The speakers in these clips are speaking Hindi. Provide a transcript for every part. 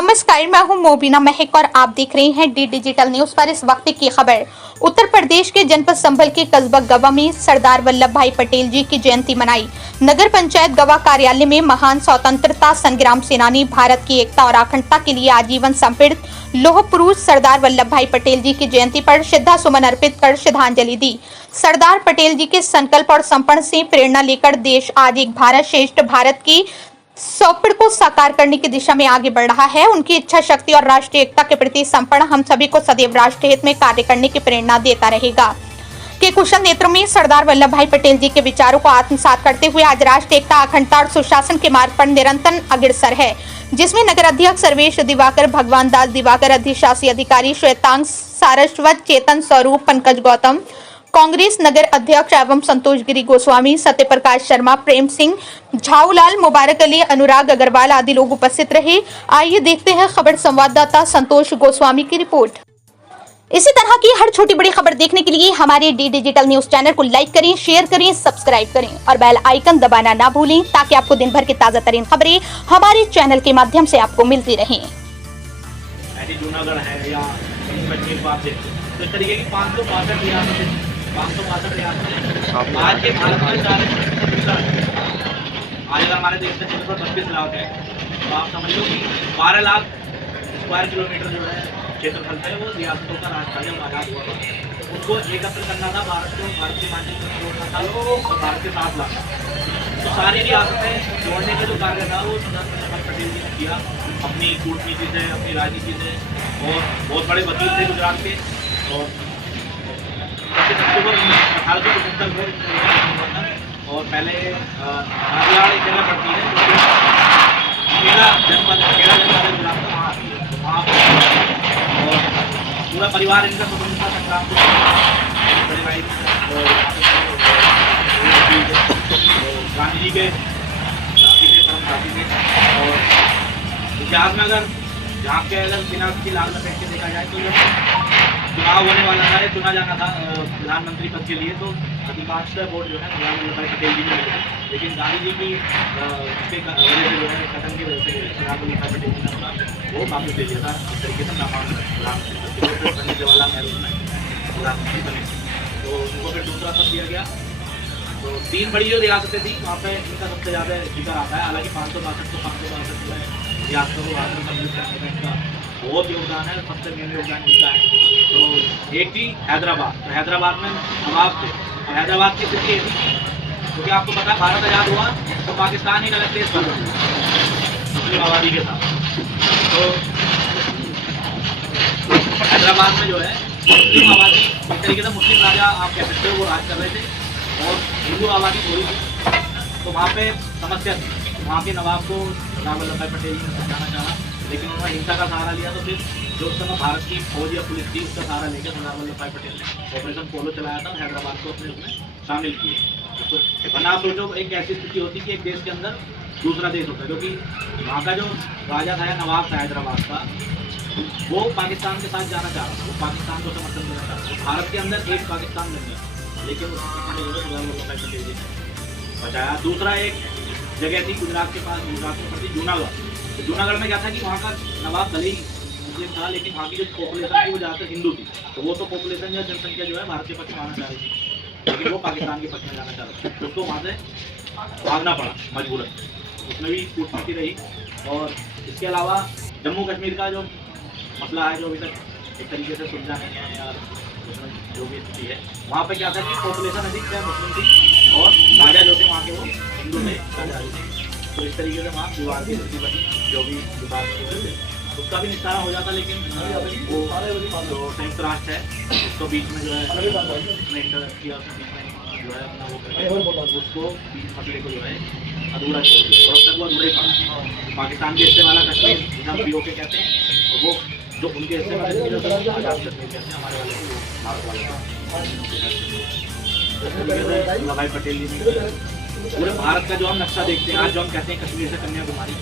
नमस्कार, मैं हूं मोबिना महक और आप देख रहे हैं डी डिजिटल न्यूज पर इस वक्त की खबर। उत्तर प्रदेश के जनपद संभल के कस्बा गवा में सरदार वल्लभ भाई पटेल जी की जयंती मनाई। नगर पंचायत गवा कार्यालय में महान स्वतंत्रता संग्राम सेनानी, भारत की एकता और अखंडता के लिए आजीवन समर्पित लौह पुरुष सरदार वल्लभ भाई पटेल जी की जयंती पर श्रद्धा सुमन अर्पित कर श्रद्धांजलि दी। सरदार पटेल जी के संकल्प और समर्पण से प्रेरणा लेकर देश आज एक भारत श्रेष्ठ भारत की स्वप्न को साकार करने की दिशा में आगे बढ़ रहा है। उनकी इच्छा शक्ति और राष्ट्रीय एकता के प्रति समर्पण हम सभी को सदैव राष्ट्र हित में कार्य करने की प्रेरणा देता रहेगा। के कुशल नेतृत्व में सरदार वल्लभ भाई पटेल जी के विचारों को आत्मसात करते हुए आज राष्ट्र एकता, अखंडता और सुशासन के मार्ग पर निरंतर अग्रसर है, जिसमें नगर अध्यक्ष सर्वेश दिवाकर, भगवान दास दिवाकर, अधिशासी अधिकारी श्वेतांग सारस्वत, चेतन स्वरूप, पंकज गौतम, कांग्रेस नगर अध्यक्ष एवं संतोष गिरी गोस्वामी, सत्यप्रकाश शर्मा, प्रेम सिंह, झाऊलाल, मुबारक अली, अनुराग अग्रवाल आदि लोग उपस्थित रहे। आइए देखते हैं खबर संवाददाता संतोष गोस्वामी की रिपोर्ट। इसी तरह की हर छोटी बड़ी खबर देखने के लिए हमारे डी डिजिटल न्यूज चैनल को लाइक करें, शेयर करें, सब्सक्राइब करें और बेल आइकन दबाना ना भूलें, ताकि आपको दिन भर की ताजा तरीन खबरें हमारे चैनल के माध्यम से आपको मिलती रहें। जूनागढ़ है या तो इस तरीके की 562 रियासतें आज के भारत में आज अगर हमारे देश में 32 लाख है तो आप समझ लो कि 12 लाख स्क्वायर किलोमीटर जो है क्षेत्रफल है वो रियासतों का राज था जब आज़ाद हुआ था। उसको एकत्र करना था, भारत को भारत के मानचित्र में जोड़ना था और भारत के साथ लाना। तो सारी रियासतें जोड़ने का जो कार्य था वो सरदार वल्लभ भाई पटेल जी ने किया, अपनी कूटनीति से, अपनी राजनीति से। और बहुत बड़े वकील थे गुजरात के और 1875 में और पहले नादियाड़ एक जगह पड़ती है खेड़ा जनपद गुजरात का, वहाँ और पूरा परिवार इनका स्वतंत्रता संग्राम बड़े भाई गांधी जी के परम साथी थे। और इतिहास में अगर जहाँ के अगर बिना किसी लाल लपेट के देखा जाए तो चुनाव होने वाला था, चुना जाना था प्रधानमंत्री पद के लिए, तो अधिकांश वोट जो है सरदार वल्लभ भाई पटेल जी ने मिले। लेकिन गांधी जी की वजह से जो है कथन की वजह से सरदार वल्लभ भाई पटेल जी ने अपना वो वापस ले लिया था। इस तरीके से नामांकन प्रधानमंत्री पंडित जवाहरलाल नेहरू ने प्रधानमंत्री बने तो उनको फिर दूसरा पद दिया गया। तो 3 बड़ी जो रियासतें थी वहाँ पे इनका सबसे ज़्यादा जिक्र आता है। हालांकि 562 जो है रियासतों को भारत में सम्मिलित करने का इनका बहुत योगदान है, सबसे मेन योगदान इनका है। तो एक थी हैदराबाद, तो हैदराबाद में नवाब थे और हैदराबाद की स्थिति ऐसी थी क्योंकि आपको पता है भारत आज़ाद हुआ तो पाकिस्तान ही गलत देश बना मुस्लिम आबादी के साथ। तो हैदराबाद में जो है मुस्लिम आबादी एक तरीके से मुस्लिम राजा आप कह सकते हो वो राज कर रहे थे और हिंदू आबादी थोड़ी थी। तो वहाँ पे समस्या थी, वहाँ के नवाब को सरदार वल्लभ भाई पटेल जी ने समझाना चाहा, लेकिन उन्होंने हिंसा का सहारा लिया। तो फिर जो उस समय भारत की फौज या पुलिस थी उसका सहारा लेकर सरदार वल्लभ भाई पटेल ने ऑपरेशन पोलो चलाया था, हैदराबाद को अपने उसमें शामिल किए। तो बना सोचो एक ऐसी स्थिति होती कि एक देश के अंदर दूसरा देश होता है, क्योंकि वहाँ का जो राजा था या नवाब था हैदराबाद का, वो पाकिस्तान के साथ जाना चाह रहा था, वो पाकिस्तान को समर्थन देना चाह रहा था। भारत के अंदर एक पाकिस्तान बन गया, लेकिन सरदार वल्लभ भाई पटेल जी ने बचाया। दूसरा एक जगह थी गुजरात के पास, गुजरात में पड़ती जूनागढ़। तो जूनागढ़ में क्या था कि वहाँ का नवाब भले ही मुस्लिम था, लेकिन वहाँ की जो पॉपुलेशन थी वो ज़्यादातर हिंदू थी। तो वो तो पॉपुलेशन या जनसंख्या जो है भारत के पक्ष में आना चाह रही थी, लेकिन वो पाकिस्तान के पक्ष में जाना चाह रहा था, तो उसको वहाँ से भागना पड़ा मजबूरन। उसमें भी कूटनीति रही। और इसके अलावा जम्मू कश्मीर का जो मसला है, जो अभी तक एक तरीके से सुलझा नहीं है या उसमें जो भी स्थिति है, वहाँ पे क्या था कि पॉपुलेशन अधिक थे, मुस्लिम थी और राजा जो थे वहाँ के वो हिंदू थे, राजा थे। तो इस तरीके से वहाँ विवाद की स्थिति बनी, जो भी विवाद की वजह से उसका भी निस्तारा हो जाता। लेकिन वो जो संयुक्त राष्ट्र है उसको बीच में जो है उसने इंटरप्ट किया, उसने बीच में जो है अपना वो करके उसको बीच मसले को जो है अधूरा छोड़ दिया और अब तक वो अधूरे पड़ा। पाकिस्तान के हिस्से वाला कश्मीर जिसे हम पीओके कहते हैं, और वो जो उनके हिस्से वाले आज़ाद कश्मीर कहते हैं, हमारे वाले को भारत वाले का। वल्लभ भाई पटेल जी ने पूरे भारत का जो हम नक्शा देखते हैं, आज जो हम कहते हैं कश्मीर से कन्याकुमारी,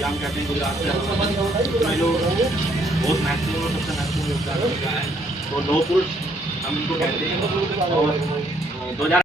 या हम कहते हैं गुजरात से, उसमें जो बहुत महत्वपूर्ण और सबसे महत्वपूर्ण योगदान है तो लौह पुरुष हम इनको कहते हैं। और 2000